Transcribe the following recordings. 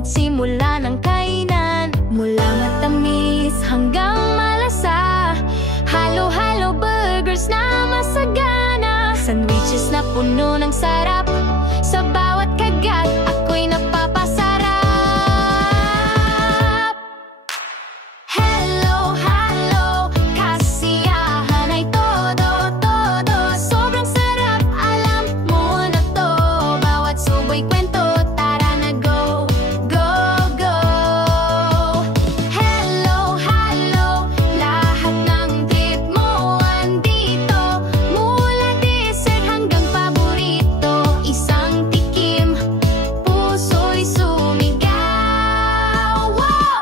ngunit simula ng kainan, mula matamis hanggang malasa. Halo-halo burgers na masagana, sandwiches na puno ng sarap. Sa bawat kagat, ako'y napapasarap. Hello, hello, kasiyahan ay todo, todo. Sobrang sarap, alam mo na to. Bawat subo'y kwento, tara na go, go, go. Hello, hello, lahat ng trip mo andito. Mula dessert hanggang paborito, isang tikim, puso'y sumigaw. Wow!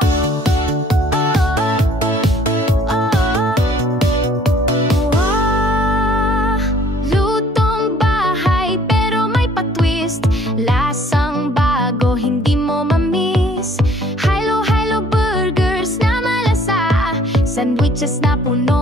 Lutong bahay pero may pa-twist, lasang bago hindi mo ma-miss. Hilo-hilo burgers na malasa, sandwiches na puno